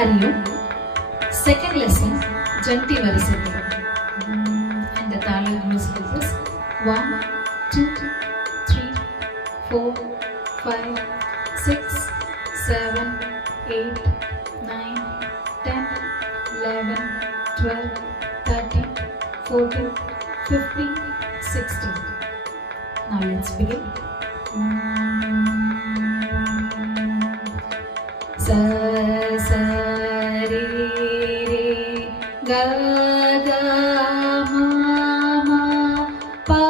Hariom. Second lesson, Janti Varisati. And the Tala music is this: 1, 2, 3, 4, 5, 6, 7, 8, 9, 10, 11, 12, 13, 14, 15, 16. Now let's begin. Sa sa re re ga ga ma ma pa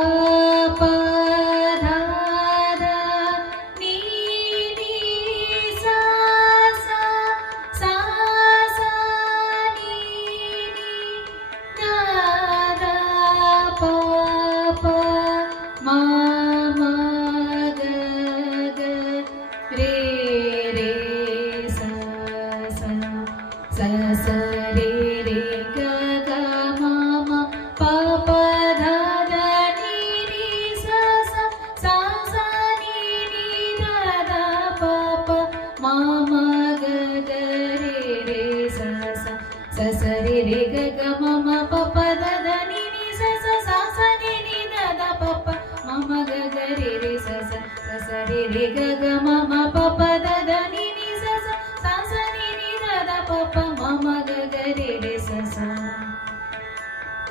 pa dha dha ni ni sa sa sa sa ni ni da da pa pa ma ma ga ga re re sa sa re re ga ga ma ma pa pa dha dha ni ni sa sa sa ni ni da da pa pa ma ma ga ga re re sa sa re re ga ga ma ma pa pa dha dha ni ni sa sa ni ni da da pa pa ma ma ga ga re re sa re re ga ga ma ma